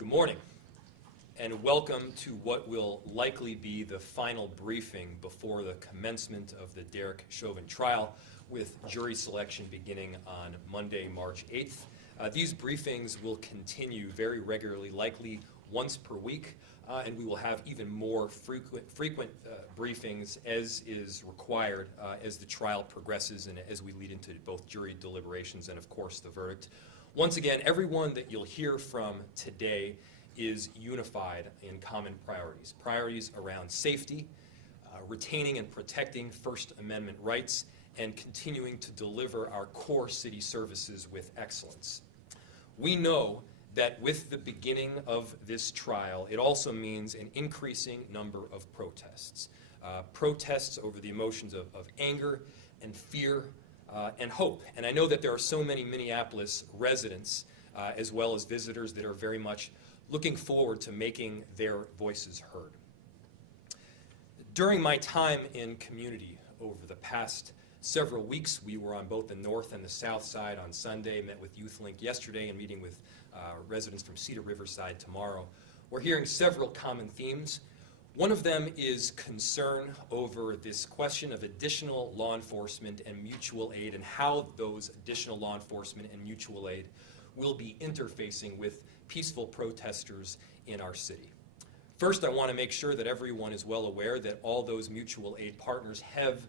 Good morning, and welcome to what will likely be the final briefing before the commencement of the Derek Chauvin trial, with jury selection beginning on Monday, March 8th. These briefings will continue very regularly, likely once per week, and we will have even more frequent briefings as is required as the trial progresses and as we lead into both jury deliberations and, of course, the verdict. Once again, everyone that you'll hear from today is unified in common priorities. Priorities around safety, retaining and protecting First Amendment rights, and continuing to deliver our core city services with excellence. We know that with the beginning of this trial, it also means an increasing number of protests. Protests over the emotions of anger and fear and hope. And I know that there are so many Minneapolis residents as well as visitors that are very much looking forward to making their voices heard. During my time in community over the past several weeks, we were on both the north and the south side on Sunday, met with YouthLink yesterday, and meeting with residents from Cedar Riverside tomorrow. We're hearing several common themes. One of them is concern over this question of additional law enforcement and mutual aid and how those additional law enforcement and mutual aid will be interfacing with peaceful protesters in our city. First, I want to make sure that everyone is well aware that all those mutual aid partners have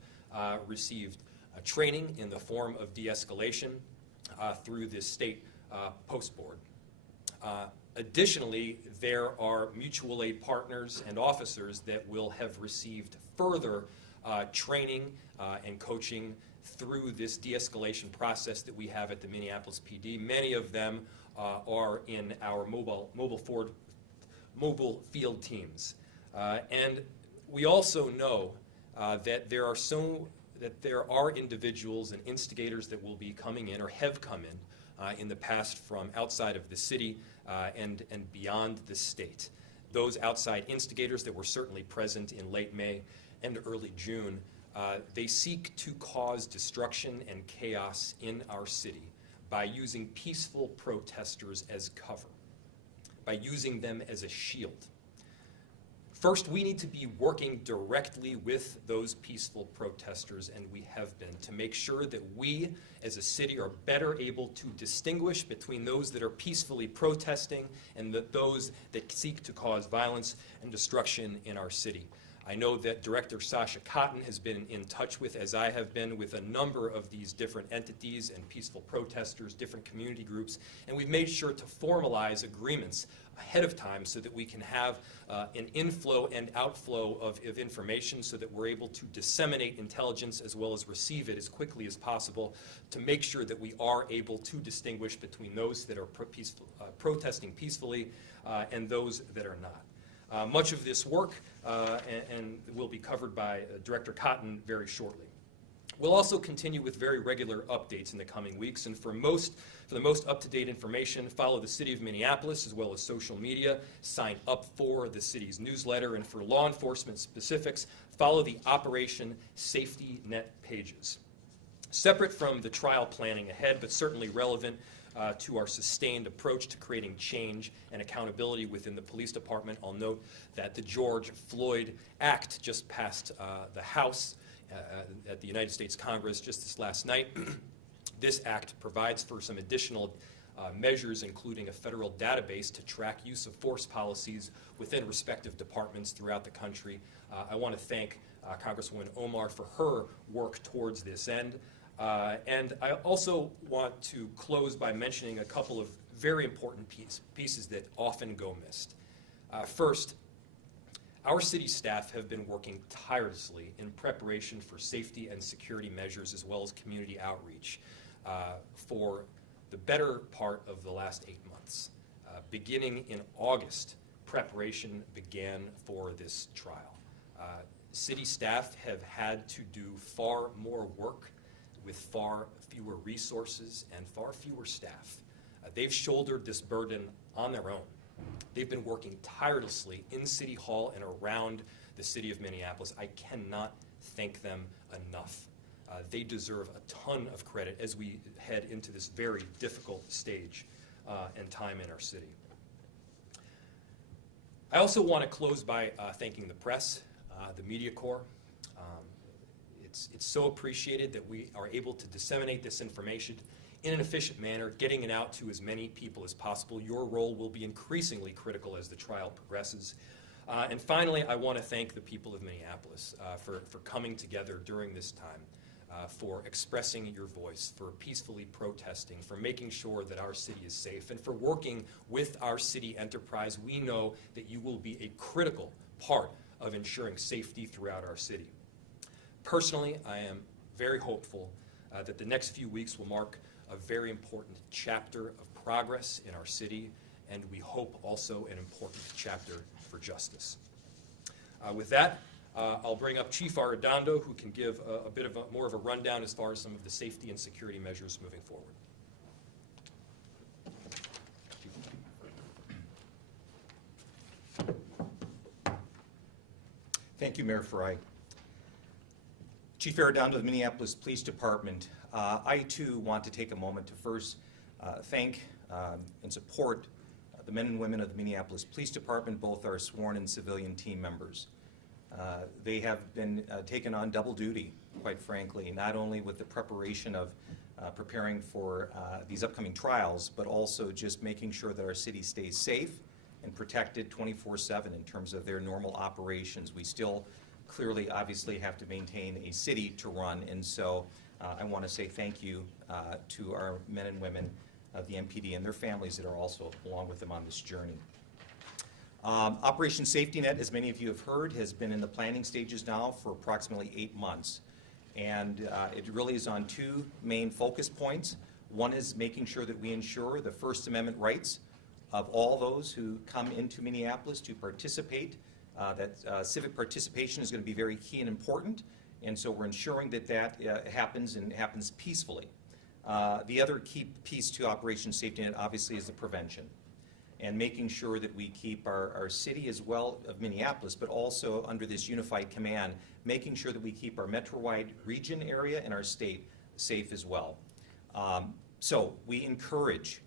received training in the form of de-escalation through the state post board. Additionally, there are mutual aid partners and officers that will have received further training and coaching through this de-escalation process that we have at the Minneapolis PD. Many of them are in our mobile field teams. And we also know that there are individuals and instigators that will be coming in or have come in the past from outside of the city and beyond the state. Those outside instigators that were certainly present in late May and early June, they seek to cause destruction and chaos in our city by using peaceful protesters as cover, by using them as a shield. First, we need to be working directly with those peaceful protesters, and we have been, to make sure that we as a city are better able to distinguish between those that are peacefully protesting and those that seek to cause violence and destruction in our city. I know that Director Sasha Cotton has been in touch with, as I have been, with a number of these different entities and peaceful protesters, different community groups, and we've made sure to formalize agreements ahead of time so that we can have an inflow and outflow of information so that we're able to disseminate intelligence as well as receive it as quickly as possible to make sure that we are able to distinguish between those that are protesting peacefully and those that are not. Much of this work and will be covered by Director Cotton very shortly. We'll also continue with very regular updates in the coming weeks, and for the most up-to-date information, follow the City of Minneapolis as well as social media, sign up for the city's newsletter, and for law enforcement specifics, follow the Operation Safety Net pages. Separate from the trial planning ahead, but certainly relevant to our sustained approach to creating change and accountability within the police department, I'll note that the George Floyd Act just passed the House at the United States Congress just this last night. This act provides for some additional measures, including a federal database to track use of force policies within respective departments throughout the country. I want to thank Congresswoman Omar for her work towards this end. And I also want to close by mentioning a couple of very important pieces that often go missed. First, our city staff have been working tirelessly in preparation for safety and security measures as well as community outreach for the better part of the last 8 months. Beginning in August, preparation began for this trial. City staff have had to do far more work with far fewer resources and far fewer staff. They've shouldered this burden on their own. They've been working tirelessly in City Hall and around the city of Minneapolis. I cannot thank them enough. They deserve a ton of credit as we head into this very difficult stage and time in our city. I also want to close by thanking the press, the media corps. It's so appreciated that we are able to disseminate this information in an efficient manner, getting it out to as many people as possible. Your role will be increasingly critical as the trial progresses. And finally, I want to thank the people of Minneapolis for coming together during this time, for expressing your voice, for peacefully protesting, for making sure that our city is safe, and for working with our city enterprise. We know that you will be a critical part of ensuring safety throughout our city. Personally, I am very hopeful that the next few weeks will mark a very important chapter of progress in our city, and we hope also an important chapter for justice. With that, I'll bring up Chief Arredondo, who can give a bit of more of a rundown as far as some of the safety and security measures moving forward. Thank you, Mayor Frey. Chief Arredondo of the Minneapolis Police Department. I too want to take a moment to first thank and support the men and women of the Minneapolis Police Department, both our sworn and civilian team members. They have been taken on double duty, quite frankly, not only with the preparation of preparing for these upcoming trials, but also just making sure that our city stays safe and protected 24/7 in terms of their normal operations. We still clearly, obviously, have to maintain a city to run, and so I want to say thank you to our men and women of the MPD and their families that are also along with them on this journey. Operation Safety Net, as many of you have heard, has been in the planning stages now for approximately 8 months. And it really is on two main focus points. One is making sure that we ensure the First Amendment rights of all those who come into Minneapolis to participate. Civic participation is going to be very key and important. And so we're ensuring that that happens and happens peacefully. The other key piece to Operation Safety Net, obviously, is the prevention and making sure that we keep our city as well of Minneapolis, but also under this unified command, making sure that we keep our metro-wide region area and our state safe as well. So we encourage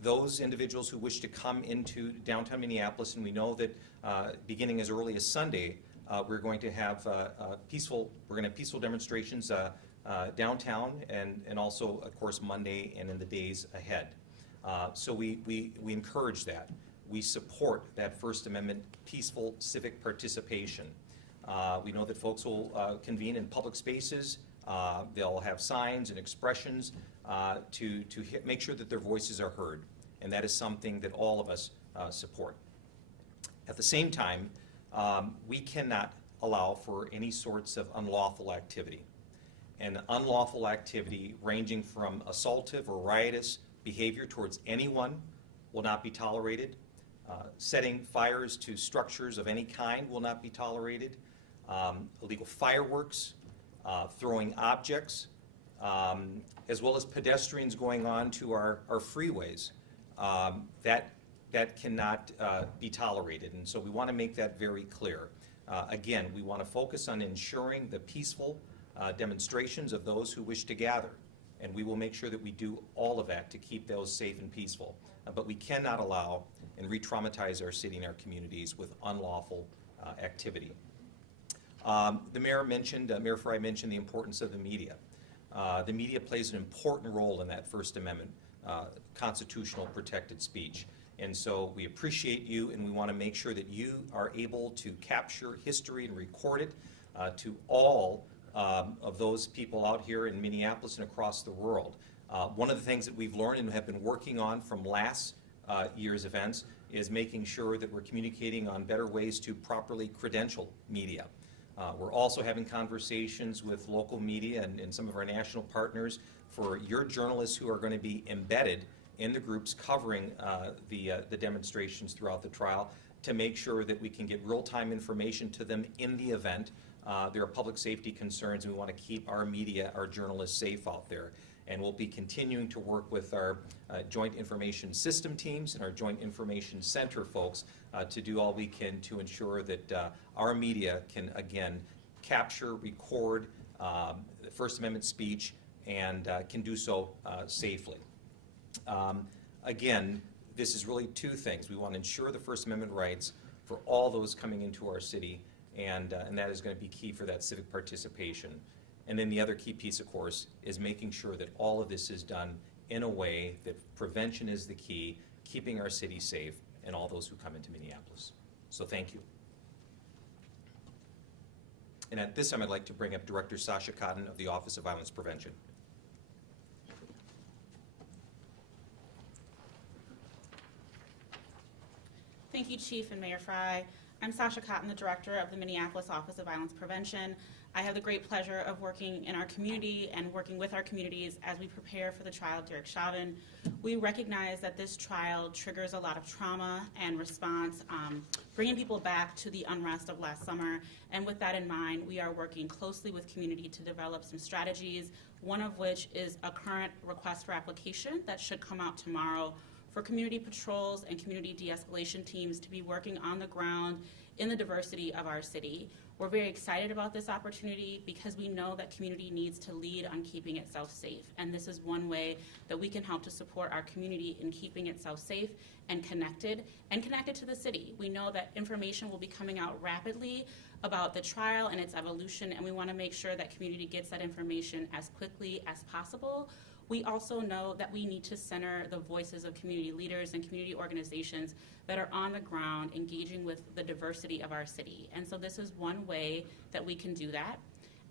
those individuals who wish to come into downtown Minneapolis, and we know that beginning as early as Sunday, we're going to have peaceful demonstrations downtown and also, of course, Monday and in the days ahead. So we encourage that. We support that First Amendment peaceful civic participation. We know that folks will convene in public spaces. They'll have signs and expressions to make sure that their voices are heard, and that is something that all of us support. At the same time, we cannot allow for any sorts of unlawful activity. And unlawful activity ranging from assaultive or riotous behavior towards anyone will not be tolerated. Setting fires to structures of any kind will not be tolerated. Illegal fireworks, throwing objects, as well as pedestrians going on to our freeways. That cannot be tolerated, and so we want to make that very clear. Again, we want to focus on ensuring the peaceful demonstrations of those who wish to gather, and we will make sure that we do all of that to keep those safe and peaceful. But we cannot allow and re-traumatize our city and our communities with unlawful activity. The mayor mentioned, Mayor Frey mentioned the importance of the media. The media plays an important role in that First Amendment constitutional protected speech. And so we appreciate you, and we want to make sure that you are able to capture history and record it to all of those people out here in Minneapolis and across the world. One of the things that we've learned and have been working on from last year's events is making sure that we're communicating on better ways to properly credential media. We're also having conversations with local media and some of our national partners for your journalists who are going to be embedded in the groups covering the demonstrations throughout the trial to make sure that we can get real-time information to them in the event. There are public safety concerns, and we want to keep our media, our journalists safe out there. And we'll be continuing to work with our Joint Information System teams and our Joint Information Center folks to do all we can to ensure that our media can, again, capture, record the First Amendment speech and can do so safely. Again, this is really two things. We want to ensure the First Amendment rights for all those coming into our city, and that is going to be key for that civic participation. And then the other key piece, of course, is making sure that all of this is done in a way that prevention is the key, keeping our city safe, and all those who come into Minneapolis. So thank you. And at this time, I'd like to bring up Director Sasha Cotton of the Office of Violence Prevention. Thank you, Chief and Mayor Fry. I'm Sasha Cotton, the Director of the Minneapolis Office of Violence Prevention. I have the great pleasure of working in our community and working with our communities as we prepare for the trial of Derek Chauvin. We recognize that this trial triggers a lot of trauma and response, bringing people back to the unrest of last summer. And with that in mind, we are working closely with community to develop some strategies, one of which is a current request for application that should come out tomorrow for community patrols and community de-escalation teams to be working on the ground in the diversity of our city. We're very excited about this opportunity because we know that community needs to lead on keeping itself safe. And this is one way that we can help to support our community in keeping itself safe and connected to the city. We know that information will be coming out rapidly about the trial and its evolution, and we want to make sure that community gets that information as quickly as possible. We also know that we need to center the voices of community leaders and community organizations that are on the ground engaging with the diversity of our city. And so this is one way that we can do that.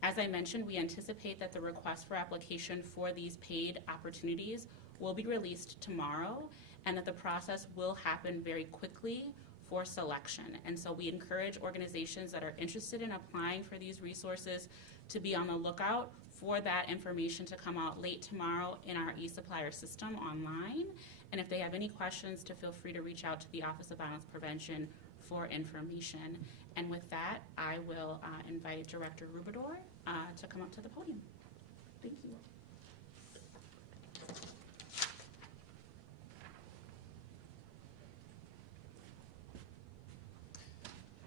As I mentioned, we anticipate that the request for application for these paid opportunities will be released tomorrow, and that the process will happen very quickly for selection. And so we encourage organizations that are interested in applying for these resources to be on the lookout for that information to come out late tomorrow in our e-supplier system online. And if they have any questions, to feel free to reach out to the Office of Violence Prevention for information. And with that, I will invite Director Rubador to come up to the podium. Thank you.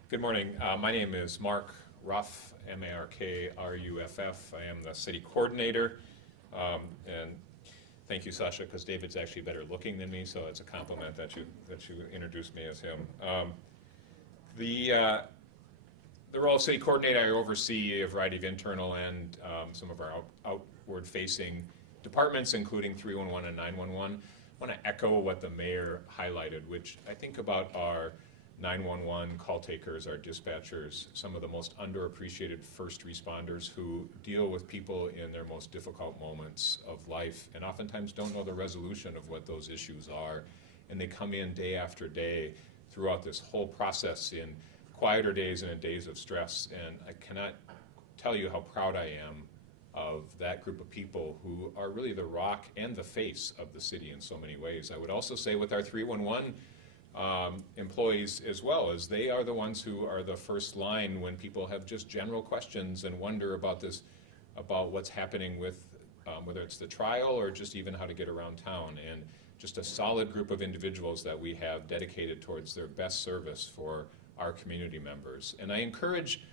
Good morning. My name is Mark Ruff, M-A-R-K-R-U-F-F. I am the city coordinator. And thank you, Sasha, because David's actually better looking than me, so it's a compliment that you introduced me as him. The role of city coordinator, I oversee a variety of internal and some of our outward-facing departments, including 311 and 911. I want to echo what the mayor highlighted, which I think about our 911 call takers, our dispatchers, some of the most underappreciated first responders who deal with people in their most difficult moments of life and oftentimes don't know the resolution of what those issues are. And they come in day after day throughout this whole process in quieter days and in days of stress. And I cannot tell you how proud I am of that group of people who are really the rock and the face of the city in so many ways. I would also say with our 311 employees as well, as they are the ones who are the first line when people have just general questions and wonder about what's happening with whether it's the trial or just even how to get around town. And just a solid group of individuals that we have dedicated towards their best service for our community members. And I encourage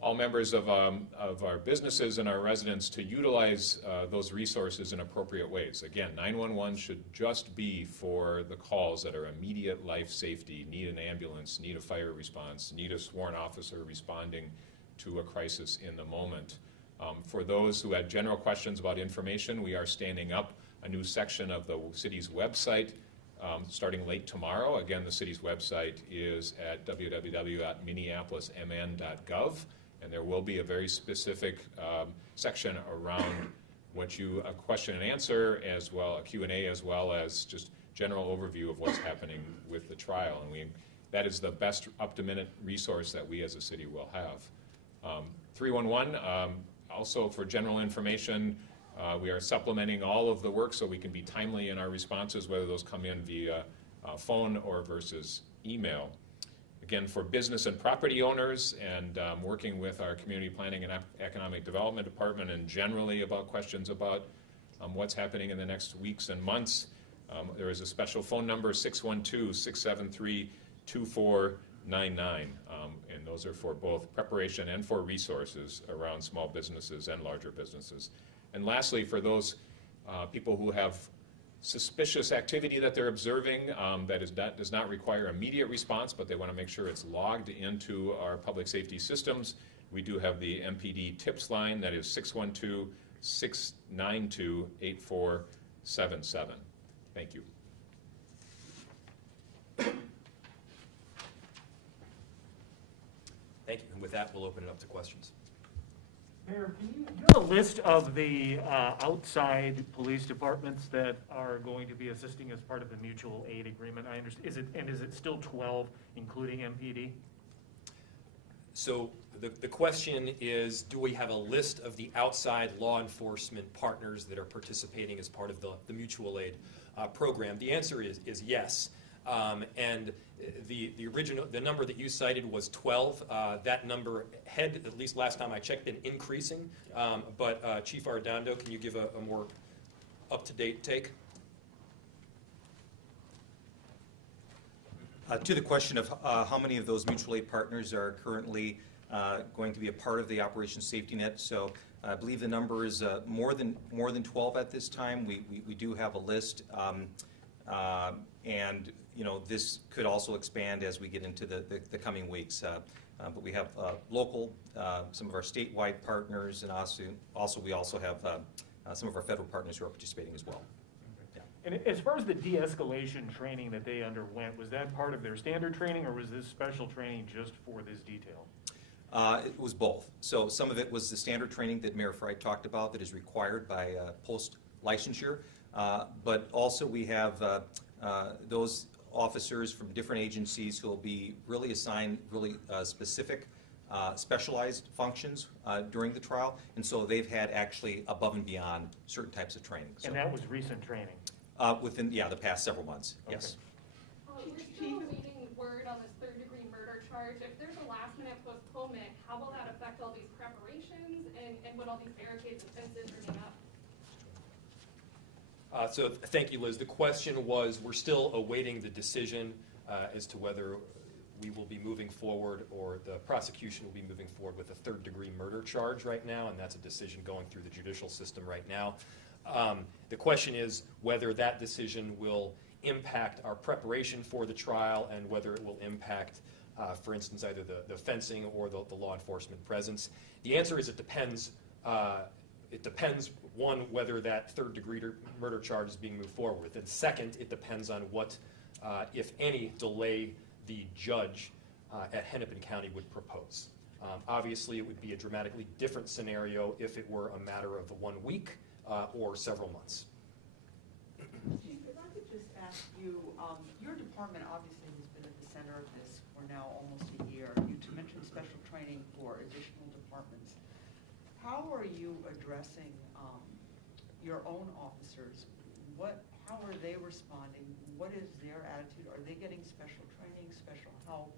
all members of our businesses and our residents to utilize those resources in appropriate ways. Again, 911 should just be for the calls that are immediate life safety, need an ambulance, need a fire response, need a sworn officer responding to a crisis in the moment. For those who had general questions about information, we are standing up a new section of the city's website starting late tomorrow. Again, the city's website is at www.minneapolismn.gov. And there will be a very specific section around a question and answer, as well, a Q&A, as well as just general overview of what's happening with the trial. And that is the best up-to-minute resource that we as a city will have. 311, also for general information, we are supplementing all of the work so we can be timely in our responses, whether those come in via phone or versus email. Again, for business and property owners, and working with our community planning and economic development department, and generally about questions about what's happening in the next weeks and months, there is a special phone number, 612-673-2499, and those are for both preparation and for resources around small businesses and larger businesses. And lastly, for those people who have suspicious activity that they're observing that does not require immediate response, but they want to make sure it's logged into our public safety systems, we do have the MPD tips line, that is 612-692-8477. Thank you. Thank you. And with that, we'll open it up to questions. Mayor, can you give a list of the outside police departments that are going to be assisting as part of the mutual aid agreement? I understand. Is it still 12, including MPD? So the question is, do we have a list of the outside law enforcement partners that are participating as part of the mutual aid program? The answer is yes. And the number that you cited was 12. That number had, at least last time I checked, been increasing. But Chief Arredondo, can you give a more up-to-date take? To the question of how many of those mutual aid partners are currently going to be a part of the Operation Safety Net, so I believe the number is more than 12 at this time. We do have a list, and this could also expand as we get into the coming weeks. But we have local, some of our statewide partners, and also we also have some of our federal partners who are participating as well. And as far as the de-escalation training that they underwent, was that part of their standard training, or was this special training just for this detail? It was both. So some of it was the standard training that Mayor Fry talked about that is required by post-licensure, but also we have those officers from different agencies who will be really assigned really specific specialized functions during the trial, and so they've had actually above and beyond certain types of training. So, And that was recent training? within, the past several months, yes. We're still awaiting word on this third-degree murder charge. If there's a last-minute postponement, how will that affect all these preparations and what all these barricades and fences remain up? So thank you, Liz. The question was, we're still awaiting the decision as to whether we will be moving forward or the prosecution will be moving forward with a third-degree murder charge right now, and that's a decision going through the judicial system right now. The question is whether that decision will impact our preparation for the trial and whether it will impact, for instance, either the fencing or the law enforcement presence. The answer is it depends. It depends, one, whether that third-degree murder charge is being moved forward with, and second, it depends on what, if any, delay the judge at Hennepin County would propose. Obviously, it would be a dramatically different scenario if it were a matter of 1 week or several months. Chief, if I could just ask you, your department obviously has been at the center of this for now almost a year. You mentioned special training for additional departments. How are you addressing your own officers? How are they responding? What is their attitude? Are they getting special training, special help?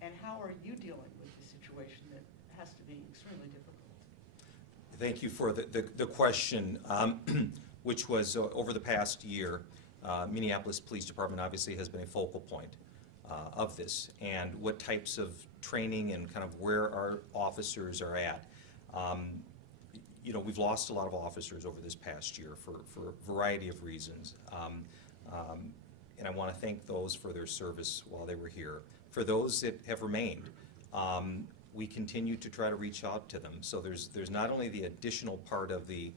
And how are you dealing with the situation that has to be extremely difficult? Thank you for the question, which was over the past year, Minneapolis Police Department obviously has been a focal point of this, and what types of training and kind of where our officers are at. We've lost a lot of officers over this past year for a variety of reasons, and I want to thank those for their service while they were here. For those that have remained, we continue to try to reach out to them. So there's not only the additional part of the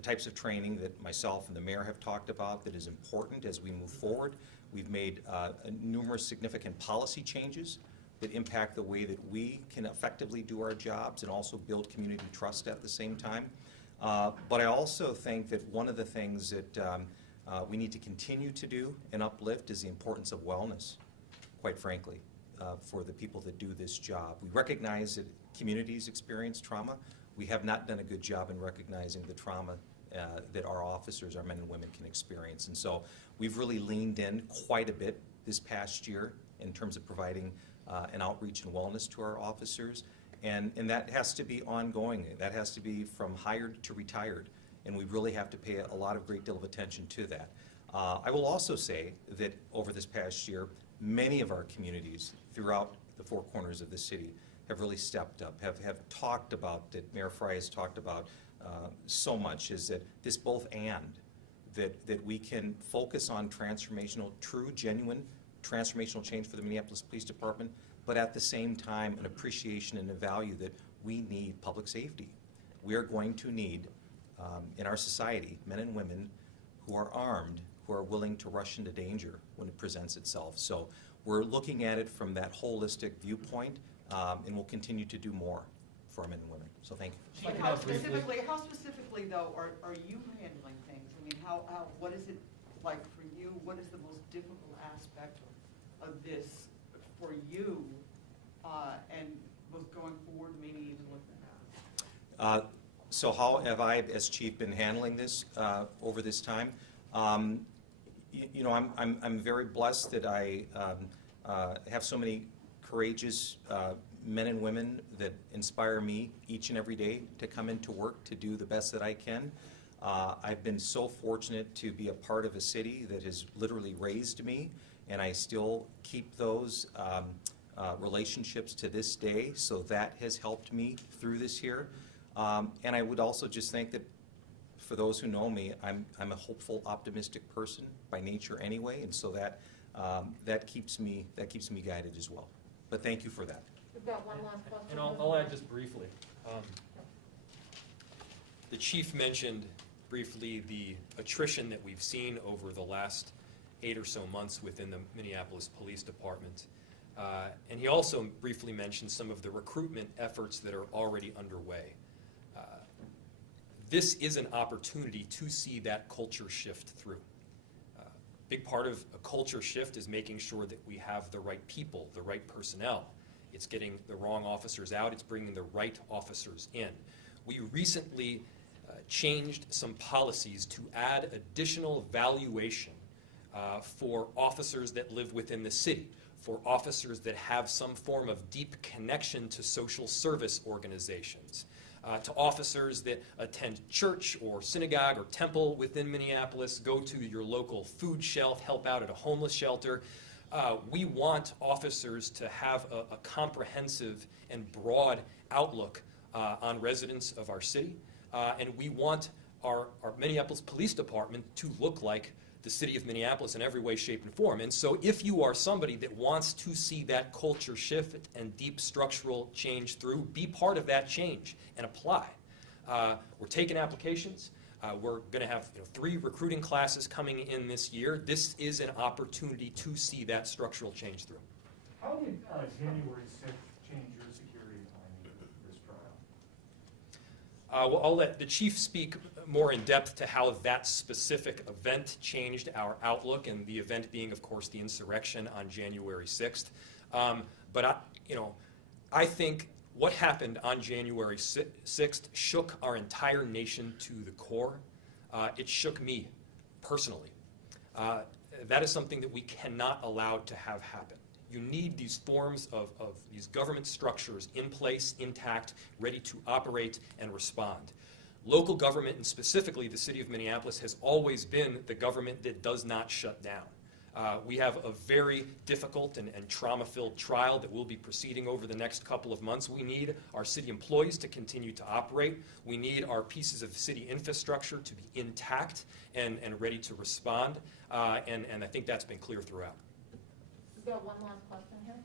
types of training that myself and the mayor have talked about that is important as we move forward. We've made numerous significant policy changes that impact the way that we can effectively do our jobs and also build community trust at the same time. But I also think that one of the things that we need to continue to do and uplift is the importance of wellness, quite frankly, for the people that do this job. We recognize that communities experience trauma. We have not done a good job in recognizing the trauma that our officers, our men and women, can experience. And so we've really leaned in quite a bit this past year in terms of providing an outreach and wellness to our officers. And that has to be ongoing. That has to be from hired to retired. And we really have to pay a lot of great deal of attention to that. I will also say that over this past year, many of our communities throughout the four corners of the city have really stepped up, have talked about, that Mayor Fry has talked about so much, is that this both and. that we can focus on transformational, true, genuine transformational change for the Minneapolis Police Department, but at the same time, an appreciation and a value that we need public safety. We are going to need, in our society, men and women who are armed, who are willing to rush into danger when it presents itself. So we're looking at it from that holistic viewpoint, and we'll continue to do more for our men and women. So thank you. Chief, how specifically though, are you handling things? I mean, what is it like for you? What is the most difficult aspect of this for you, and both going forward, maybe even looking at? So how have I, as chief, been handling this over this time? You know, I'm very blessed that I have so many courageous men and women that inspire me each and every day to come into work to do the best that I can. I've been so fortunate to be a part of a city that has literally raised me, and I still keep those relationships to this day, so that has helped me through this year. And I would also just think that for those who know me, I'm a hopeful, optimistic person by nature anyway, and so that keeps me guided as well. But thank you for that. We've got one last question. And I'll add just briefly. The chief mentioned briefly the attrition that we've seen over the last 8 or so months within the Minneapolis Police Department. And he also briefly mentioned some of the recruitment efforts that are already underway. This is an opportunity to see that culture shift through. Big part of a culture shift is making sure that we have the right people, the right personnel. It's getting the wrong officers out, it's bringing the right officers in. We recently changed some policies to add additional valuation for officers that live within the city, for officers that have some form of deep connection to social service organizations, to officers that attend church or synagogue or temple within Minneapolis, go to your local food shelf, help out at a homeless shelter. We want officers to have a comprehensive and broad outlook on residents of our city, and we want our Minneapolis Police Department to look like the city of Minneapolis in every way, shape, and form. And so if you are somebody that wants to see that culture shift and deep structural change through, be part of that change and apply. We're taking applications. We're going to have 3 recruiting classes coming in this year. This is an opportunity to see that structural change through. How did January 6th change your security planning this trial? Well, I'll let the chief speak more in depth to how that specific event changed our outlook, and the event being, of course, the insurrection on January 6th. But I think what happened on January 6th shook our entire nation to the core. It shook me personally. That is something that we cannot allow to have happen. You need these forms of these government structures in place, intact, ready to operate and respond. Local government, and specifically the city of Minneapolis, has always been the government that does not shut down. We have a very difficult and trauma-filled trial that will be proceeding over the next couple of months. We need our city employees to continue to operate. We need our pieces of city infrastructure to be intact and ready to respond, and I think that's been clear throughout. We've got one last question here.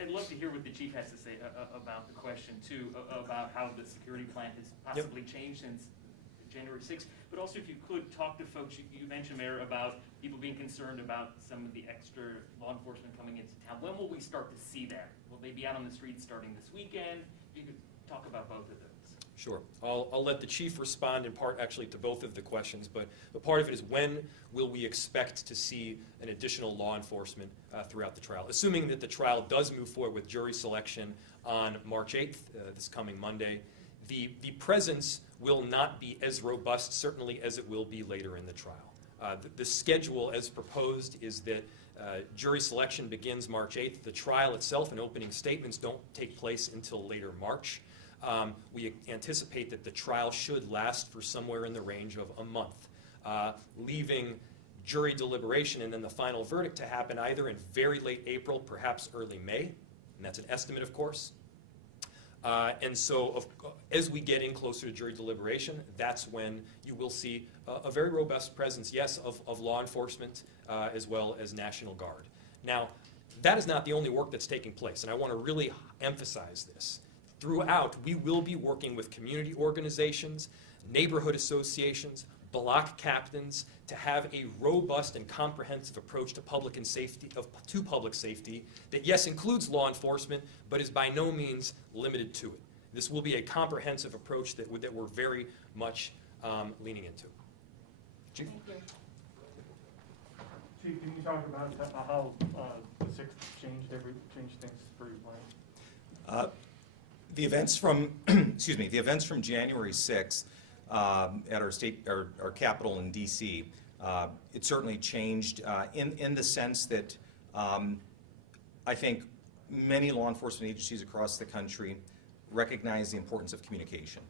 I'd love to hear what the chief has to say about the question, too, about how the security plan has possibly changed since January 6th. But also, if you could talk to folks, you mentioned, Mayor, about people being concerned about some of the extra law enforcement coming into town. When will we start to see that? Will they be out on the streets starting this weekend? If you could talk about both of those. Sure. I'll let the chief respond in part actually to both of the questions, but part of it is when will we expect to see an additional law enforcement throughout the trial? Assuming that the trial does move forward with jury selection on March 8th, this coming Monday, the presence will not be as robust, certainly, as it will be later in the trial. The schedule as proposed is that jury selection begins March 8th. The trial itself and opening statements don't take place until later March. We anticipate that the trial should last for somewhere in the range of a month, leaving jury deliberation and then the final verdict to happen either in very late April, perhaps early May, and that's an estimate, of course. And so as we get in closer to jury deliberation, that's when you will see a very robust presence, yes, of law enforcement as well as National Guard. Now, that is not the only work that's taking place, and I want to really emphasize this. Throughout, we will be working with community organizations, neighborhood associations, block captains, to have a robust and comprehensive approach to public safety that, yes, includes law enforcement, but is by no means limited to it. This will be a comprehensive approach that we're very much leaning into. Chief? Thank you. Chief, can you talk about how the 6th changed things for your plan? The events from, excuse me, the events from January 6th at our Capitol in D.C., it certainly changed in the sense that I think many law enforcement agencies across the country recognize the importance of communication.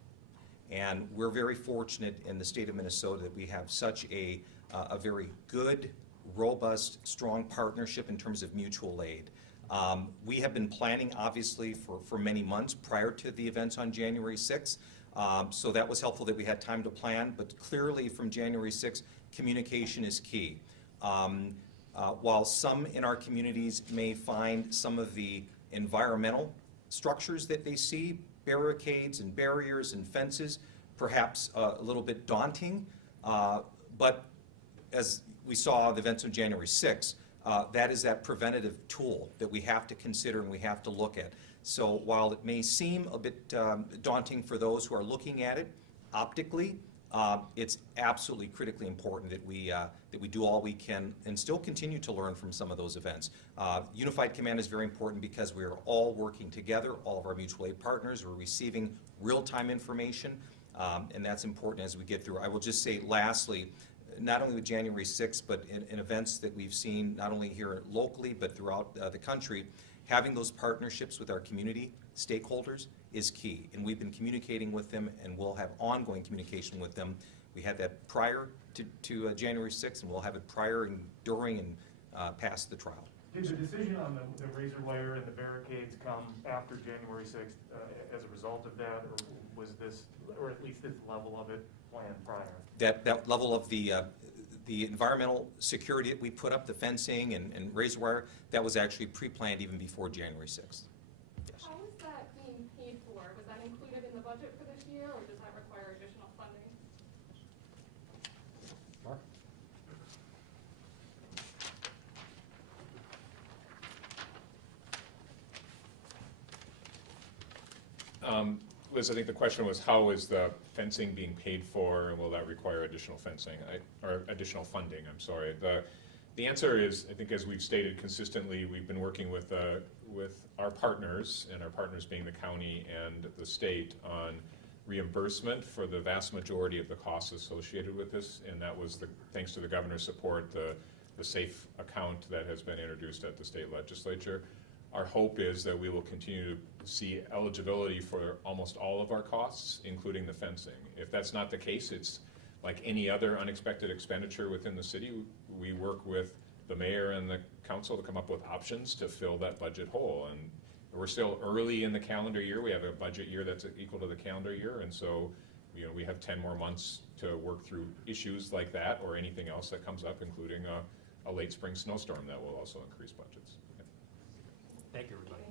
And we're very fortunate in the state of Minnesota that we have such a very good, robust, strong partnership in terms of mutual aid. We have been planning, obviously, for many months prior to the events on January 6th. So that was helpful that we had time to plan, but clearly from January 6th, communication is key. While some in our communities may find some of the environmental structures that they see, barricades and barriers and fences, perhaps a little bit daunting, but as we saw the events on January 6th, that is that preventative tool that we have to consider and we have to look at. So while it may seem a bit daunting for those who are looking at it optically, it's absolutely critically important that we do all we can and still continue to learn from some of those events. Unified Command is very important because we are all working together. All of our mutual aid partners are receiving real-time information, and that's important as we get through. I will just say lastly, not only with January 6th, but in events that we've seen not only here locally but throughout the country, having those partnerships with our community stakeholders is key. And we've been communicating with them and we'll have ongoing communication with them. We had that prior to January 6th, and we'll have it prior and during and past the trial. Did the decision on the razor wire and the barricades come after January 6th as a result of that, or was this, or at least this level of it, planned prior? That level of the environmental security that we put up, the fencing and razor wire, that was actually pre-planned even before January 6th. Yes. How is that being paid for? Was that included in the budget for this year, or does that require additional funding? Mark? Liz, I think the question was how is the fencing being paid for, and will that require additional fencing, or additional funding, I'm sorry. The answer is, I think as we've stated consistently, we've been working with our partners, and our partners being the county and the state, on reimbursement for the vast majority of the costs associated with this, and that was, thanks to the governor's support, the SAFE account that has been introduced at the state legislature. Our hope is that we will continue to see eligibility for almost all of our costs, including the fencing. If that's not the case, it's like any other unexpected expenditure within the city. We work with the mayor and the council to come up with options to fill that budget hole. And we're still early in the calendar year. We have a budget year that's equal to the calendar year, and so we have 10 more months to work through issues like that or anything else that comes up, including a late spring snowstorm that will also increase budgets. Thank you, everybody.